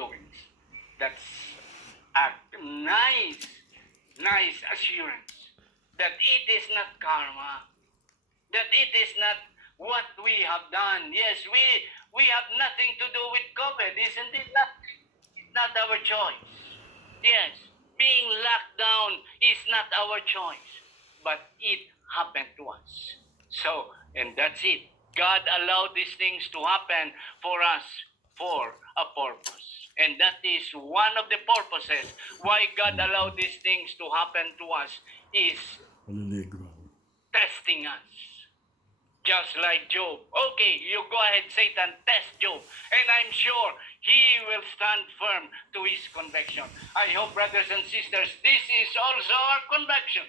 doings. That's a nice assurance that it is not karma, that it is not what we have done. Yes, we have nothing to do with COVID, isn't it? It's not our choice. Yes, being locked down is not our choice, but it happened to us. So, and that's it. God allowed these things to happen for us for a purpose. And that is one of the purposes why God allowed these things to happen to us is testing us. Just like Job. Okay, you go ahead, Satan, test Job. And I'm sure he will stand firm to his conviction. I hope, brothers and sisters, this is also our conviction.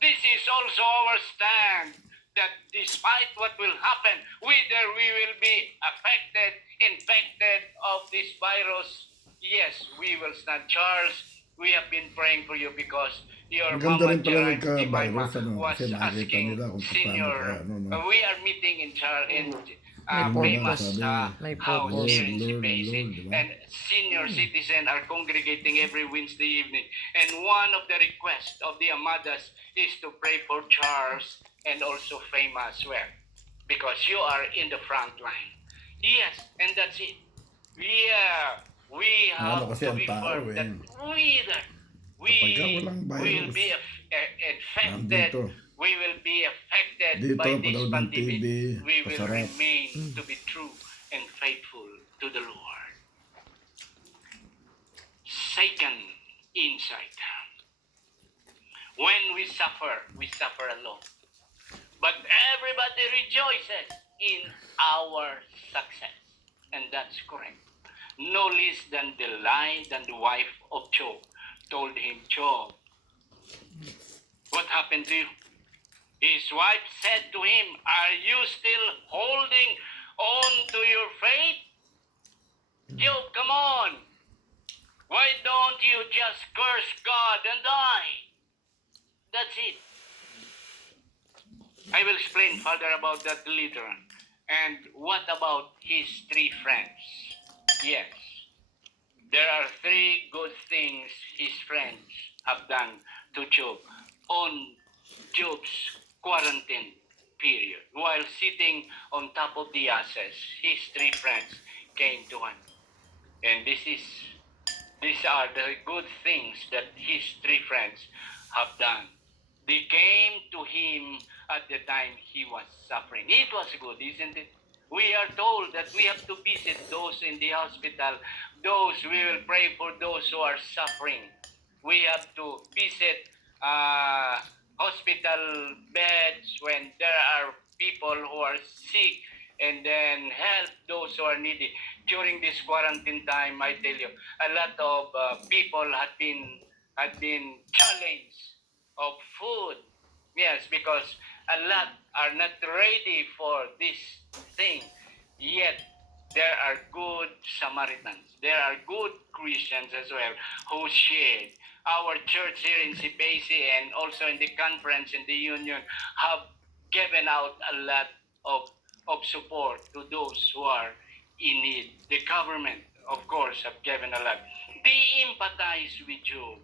This is also our stand that despite what will happen, whether we will be affected, infected of this virus, yes, we will stand. Charles, we have been praying for you because your Maganda mama rin pala Gerard Jemima nagka-virus, ano, was kasi nakikita asking nila kung paano senior, ka, ano, no. we are meeting in May famous purpose. house May Lord, purpose. here in Lord, Sibesi, Lord, diba? and senior citizens are congregating every Wednesday evening. And one of the requests of the Amadas is to pray for Charles and also Fama as well, because you are in the front line. Yes, and that's it. Yeah, we have Ano kasi to ang be tao, firm eh. that we Kapag walang will virus, be infected, nandito. we will be affected Dito, by this panood ng pandemic. TV, We will masarap. remain to be true and faithful to the Lord. Second insight. When we suffer alone. But everybody rejoices in our success. And that's correct. No less than the wife of Job told him, Job, what happened to you? His wife said to him, are you still holding on to your faith? Job, come on. Why don't you just curse God and die? That's it. I will explain further about that later on. And what about his three friends? Yes. There are three good things his friends have done to Job on Job's quarantine period. While sitting on top of the ashes, his three friends came to him. And these are the good things that his three friends have done. They came to him at the time he was suffering. It was good, isn't it? We are told that we have to visit those in the hospital. We will pray for those who are suffering. We have to visit hospital beds when there are people who are sick, and then help those who are needy. During this quarantine time, I tell you, a lot of people had been challenged of food. Yes, because a lot are not ready for this thing. Yet, there are good Samaritans. There are good Christians as well who shared. Our church here in Sibesi and also in the conference in the union have given out a lot of support to those who are in need. The government, of course, have given a lot. They empathize with you.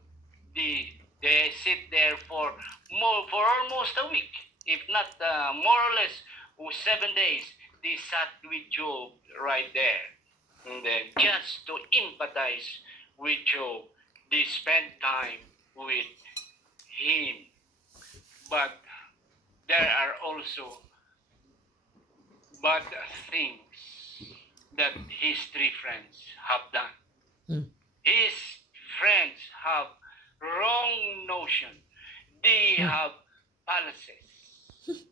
They sit there for almost a week, if not more or less 7 days. They sat with Job right there, and then just to empathize with Job, they spent time with him. But there are also bad things that his three friends have done. His friends have wrong notion. They have fallacies.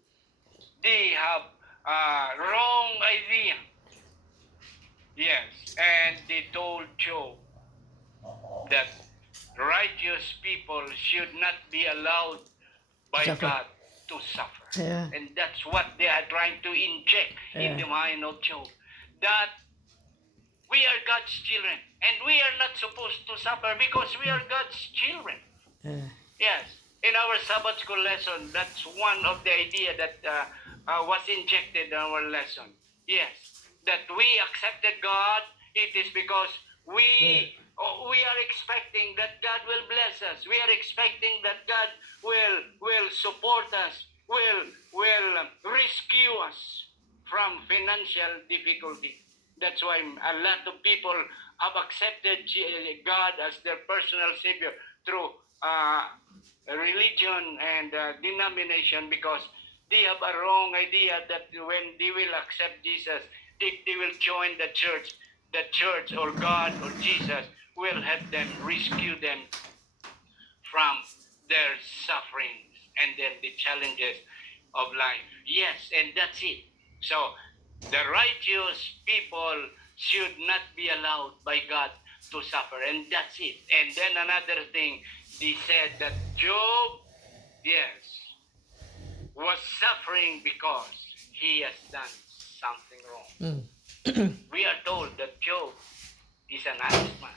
They have wrong idea. Yes, and they told Job that righteous people should not be allowed by Suffer. God to suffer. Yeah. And that's what they are trying to inject in the mind of Job. That we are God's children, and we are not supposed to suffer because we are God's children. Yes. In our Sabbath school lesson, that's one of the idea that was injected in our lesson. Yes. That we accepted God, it is because We are expecting that God will bless us. We are expecting that God will support us, will rescue us from financial difficulty. That's why a lot of people have accepted God as their personal savior through religion and denomination, because they have a wrong idea that when they will accept Jesus, they will join the church or God or Jesus will help them, rescue them from their sufferings and then the challenges of life. Yes, and that's it. So the righteous people should not be allowed by God to suffer, and that's it. And then another thing, they said that Job, yes, was suffering because he has done something wrong. We are told that Job is an honest man,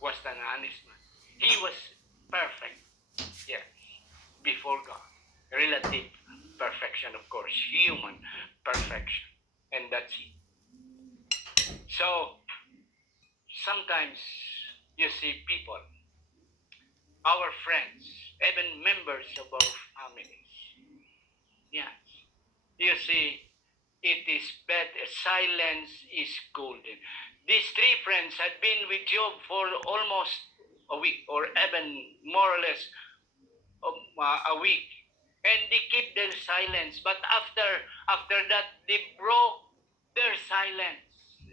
was an honest man. He was perfect, yes, before God. Relative perfection, of course, human perfection. And that's it. So, sometimes you see people, our friends, even members of our families. Yes. You see, it is better. Silence is golden. These three friends had been with Job for almost a week, or even more or less a week, and they keep their silence. But after that, they broke their silence.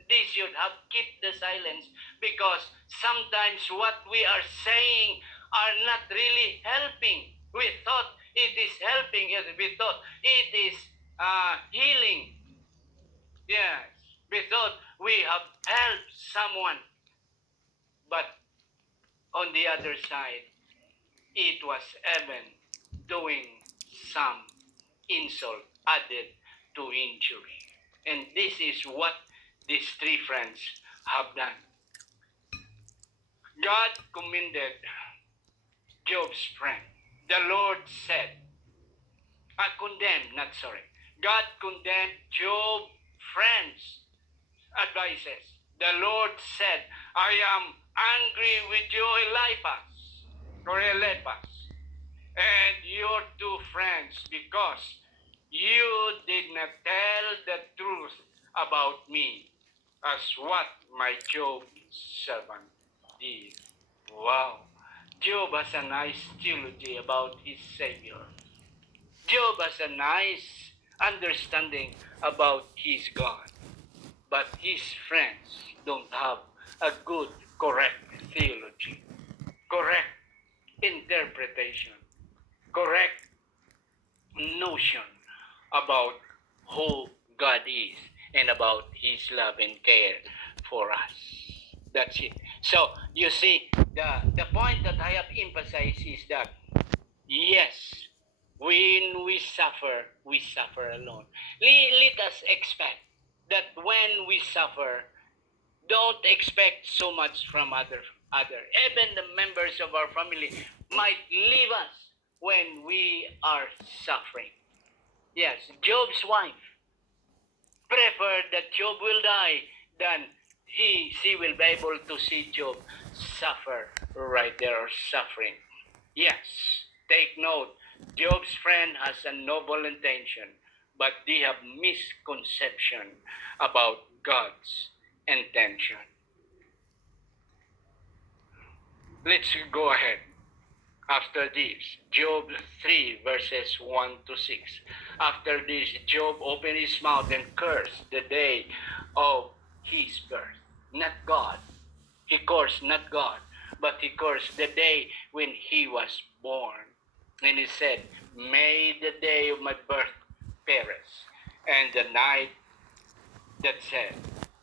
They should have kept the silence, because sometimes what we are saying are not really helping. We thought it is helping. Yes, we thought it is healing. Yes, we thought we have helped someone, but on the other side, it was even doing some insult added to injury. And this is what these three friends have done. God commended Job's friend. The Lord said, God condemned Job's friends' advices. The Lord said, I am angry with you, Eliphaz, and your two friends, because you did not tell the truth about me, as what my Job servant did. Wow. Job has a nice theology about his Savior. Job has a nice understanding about his God. But his friends don't have a good, correct theology, correct interpretation, correct notion about who God is and about his love and care for us. That's it. So, you see, the point that I have emphasized is that, yes, when we suffer alone. Let us expect that when we suffer, don't expect so much from other. Even the members of our family might leave us when we are suffering. Yes, Job's wife preferred that Job will die than she will be able to see Job suffer right there, or suffering. Yes, take note, Job's friend has a noble intention, but they have misconception about God's intention. Let's go ahead. After this, Job 3 verses 1 to 6. After this, Job opened his mouth and cursed the day of his birth. Not God. He cursed not God, but he cursed the day when he was born. And he said, may the day of my birth perish, and the night that said,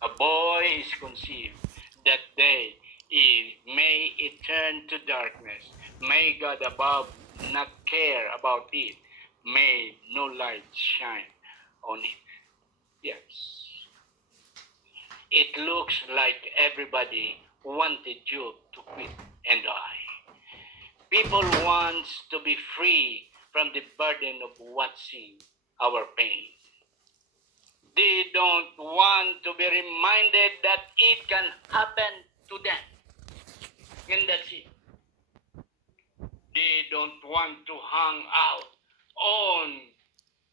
a boy is conceived, that day may it turn to darkness. May God above not care about it. May no light shine on it. Yes. It looks like everybody wanted Job to quit and die. People want to be free from the burden of watching our pain. They don't want to be reminded that it can happen to them. And that's it. They don't want to on,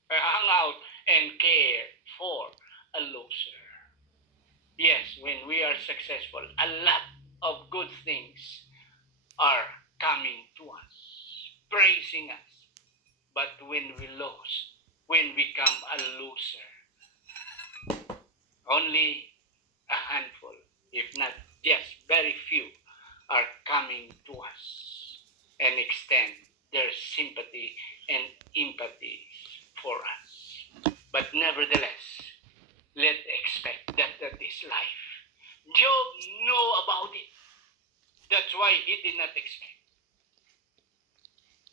hang out and care for a loser. Yes, when we are successful, a lot of good things are coming to us, praising us. But when we lose, when we become a loser, only a handful, if not just very few, are coming to us and extend their sympathy and empathy for us. But nevertheless, let's expect that is life. Job knew about it. That's why he did not expect.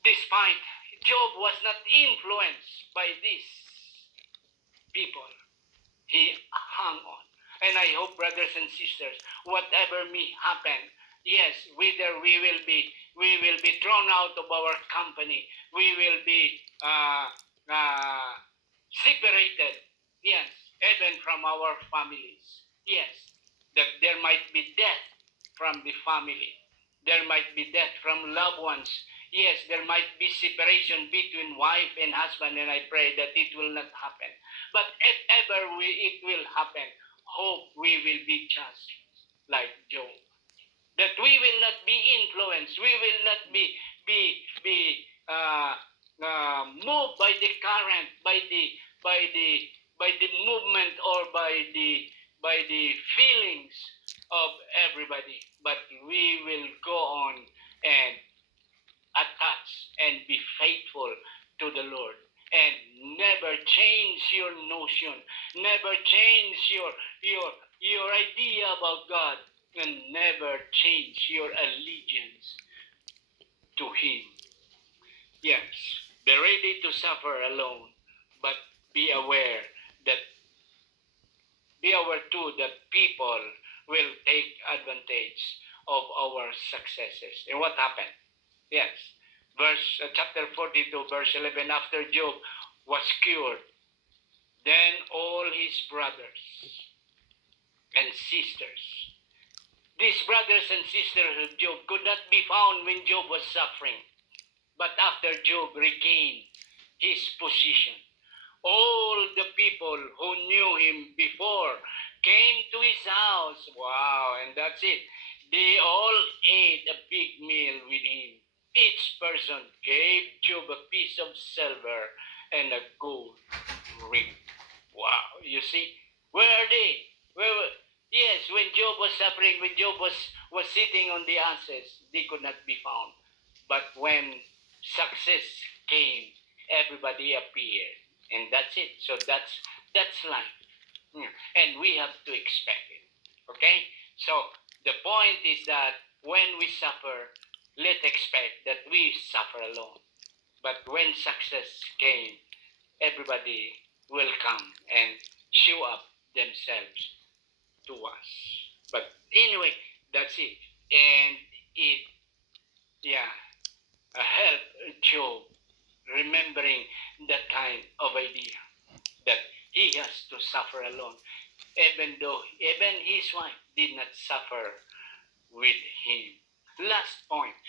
Despite Job was not influenced by these people, he hung on. And I hope, brothers and sisters, whatever may happen, yes, whether we will be thrown out of our company, we will be separated, yes, even from our families, yes, that there might be death from the family, there might be death from loved ones, yes, there might be separation between wife and husband, and I pray that it will not happen. But if ever it will happen, hope we will be just like Job. That we will not be influenced, we will not be moved by the current, by the movement, or by the feelings of everybody, but we will go on and attach and be faithful to the Lord. And never change your notion, never change your idea about God, and never change your allegiance to Him. Yes, be ready to suffer alone, but be aware too that people will take advantage of our successes. And what happened? Yes. Chapter 42, verse 11, after Job was cured, then all his brothers and sisters, these brothers and sisters of Job could not be found when Job was suffering. But after Job regained his position, all the people who knew him before came to his house. Wow, and that's it. They all ate a big meal with him. Each person gave Job a piece of silver and a gold ring. Wow, you see? Where are they? Yes, when Job was suffering, when Job was sitting on the ashes, they could not be found. But when success came, everybody appeared. And that's it. So that's life. And we have to expect it. Okay? So the point is that when we suffer, let's expect that we suffer alone. But when success came, everybody will come and show up themselves to us. But anyway, that's it. And it, yeah, helped Job remembering that kind of idea that he has to suffer alone, even though even his wife did not suffer with him. Last point,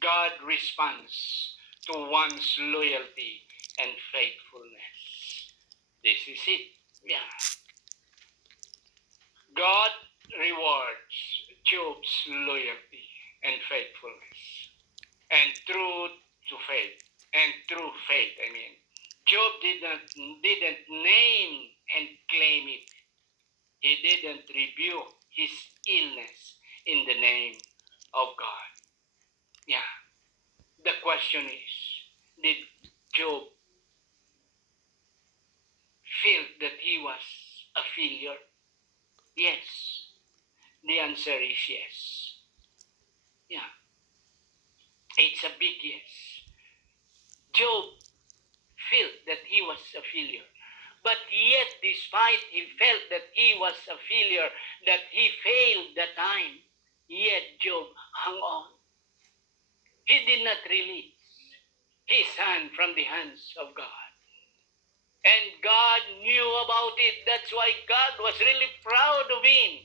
God responds to one's loyalty and faithfulness. This is it. Yeah. God rewards Job's loyalty and faithfulness and true to faith. And through faith, Job didn't name and claim it. He didn't rebuke his illness in the name of God. Yeah. The question is, did Job feel that he was a failure? Yes. The answer is yes. Yeah. It's a big yes. Job felt that he was a failure. But yet, despite he felt that he was a failure, that he failed that time, yet Job hung on. He did not release his hand from the hands of God. And God knew about it. That's why God was really proud of him.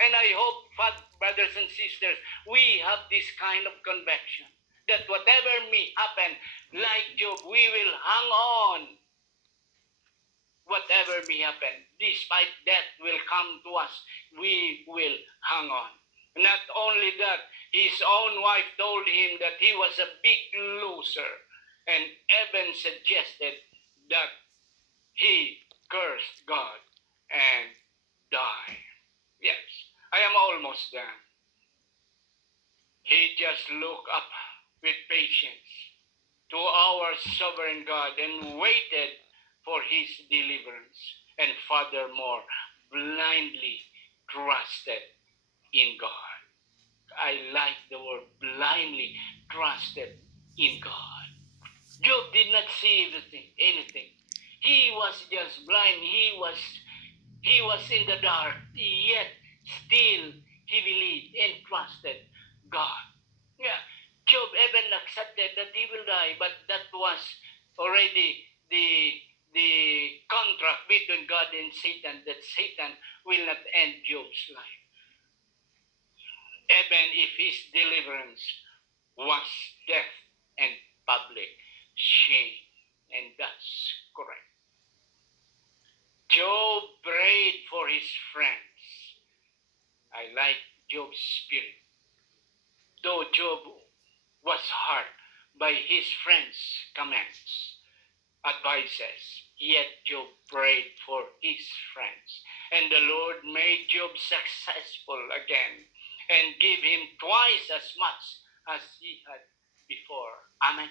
And I hope, brothers and sisters, we have this kind of conviction that whatever may happen, like Job, we will hang on. Whatever may happen, despite death will come to us, we will hang on. Not only that, his own wife told him that he was a big loser, and even suggested that he cursed God and died. Yes, I am almost done. He just looked up with patience to our sovereign God and waited for his deliverance, and furthermore, blindly trusted in God. I like the word blindly trusted in God. Job did not see anything. He was just blind. He was in the dark, yet still he believed and trusted God. Yeah, Job even accepted that he will die, but that was already the contract between God and Satan, that Satan will not end Job's life, even if his deliverance was death and public shame. And that's correct. Job prayed for his friends. I like Job's spirit. Though Job was hurt by his friends' comments, advices, yet Job prayed for his friends. And the Lord made Job successful again and gave him twice as much as he had before. Amen.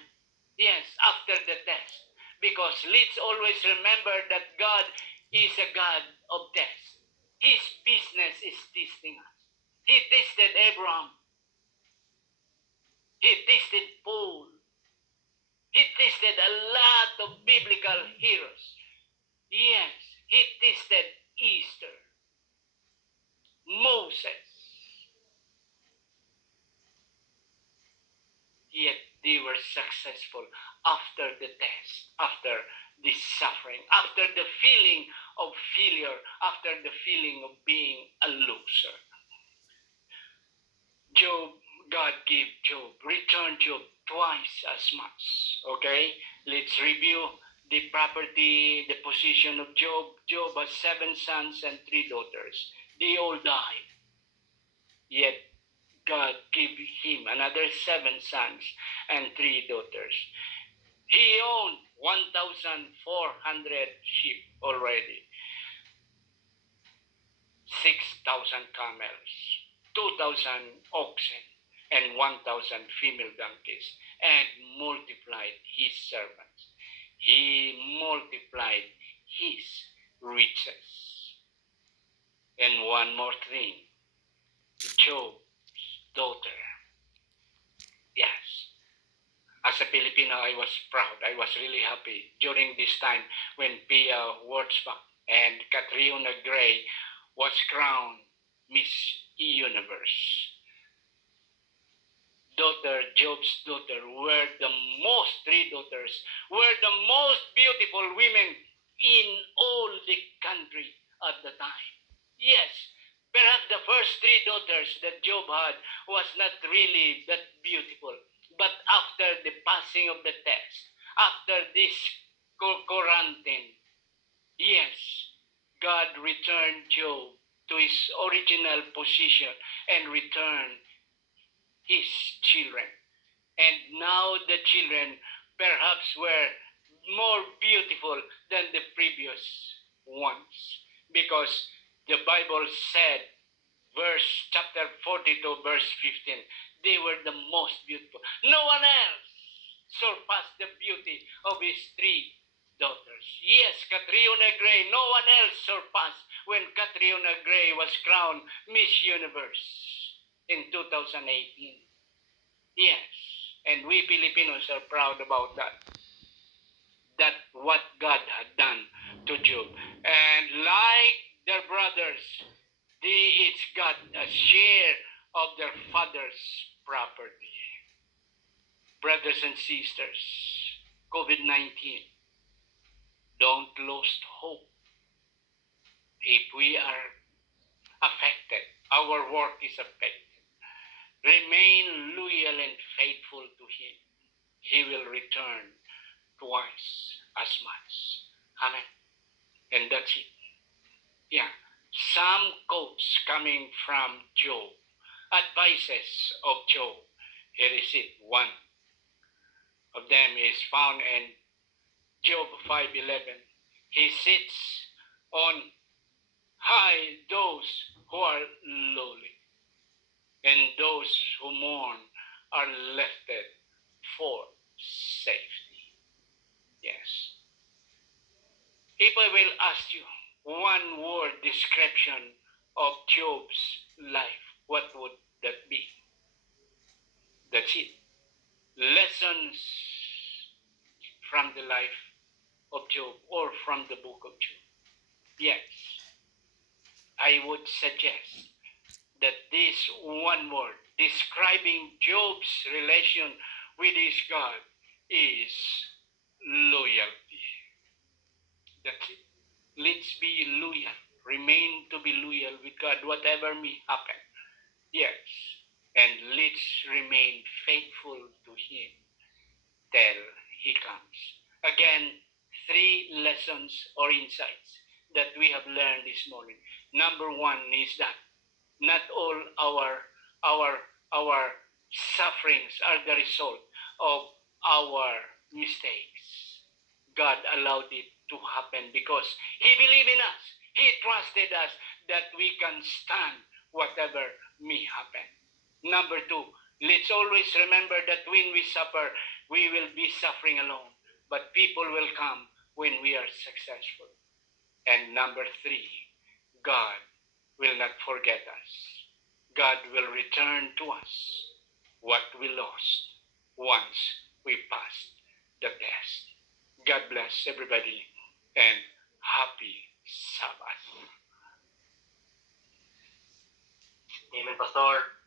Yes, after the test. Because let's always remember that God is a God of tests. His business is testing us. He tested Abraham. He tested Paul. He tested a lot of biblical heroes. Yes, he tested Easter, Moses. Yet they were successful after the test, after the suffering, after the feeling of failure, after the feeling of being a loser. Job, God gave Job, returned Job twice as much. Okay, let's review the property, the position of Job. Job has 7 sons and 3 daughters. They all died. Yet God gave him another 7 sons and 3 daughters. He owned 1,400 sheep already, 6,000 camels, 2,000 oxen, and 1,000 female donkeys, and multiplied his servants. He multiplied his riches. And one more thing, Job's daughter. Yes. As a Filipino, I was proud. I was really happy during this time when Pia Wurzbach and Catriona Gray was crowned Miss Universe. Job's daughter, were the most, 3 daughters, were the most beautiful women in all the country at the time. Yes, perhaps the first 3 daughters that Job had was not really that beautiful. But after the passing of the test, after this quarantine, yes, God returned Job to his original position and returned his children. And now the children perhaps were more beautiful than the previous ones. Because the Bible said, chapter 42, verse 15, they were the most beautiful. No one else surpassed the beauty of his 3 daughters. Yes, Catriona Gray, no one else surpassed when Catriona Gray was crowned Miss Universe in 2018. Yes, and we Filipinos are proud about that. That what God had done to Job. And like their brothers, they each got a share of their father's property. Brothers and sisters, COVID-19, don't lose hope. If we are affected, Our work is of faith. Remain loyal and faithful to Him. He will return twice as much. Amen. And that's it. Yeah. Some quotes coming from Job. Advices of Job. Here is it. One of them is found in Job 5:11. He sits on high those who are lowly, and those who mourn are lifted for safety. Yes. If I will ask you one word description of Job's life, what would that be? That's it. Lessons from the life of Job or from the book of Job. Yes, I would suggest that this one word describing Job's relation with his God is loyalty. That's it. Let's be loyal. Remain to be loyal with God, whatever may happen. Yes. And let's remain faithful to Him till He comes. Again, three lessons or insights that we have learned this morning. Number one is that not all our our sufferings are the result of our mistakes. God allowed it to happen because He believed in us. He trusted us that we can stand whatever may happen. Number two, let's always remember that when we suffer, we will be suffering alone, but people will come when we are successful. And number three, God will not forget us. God will return to us what we lost once we passed the test. God bless everybody and happy Sabbath. Amen, Pastor.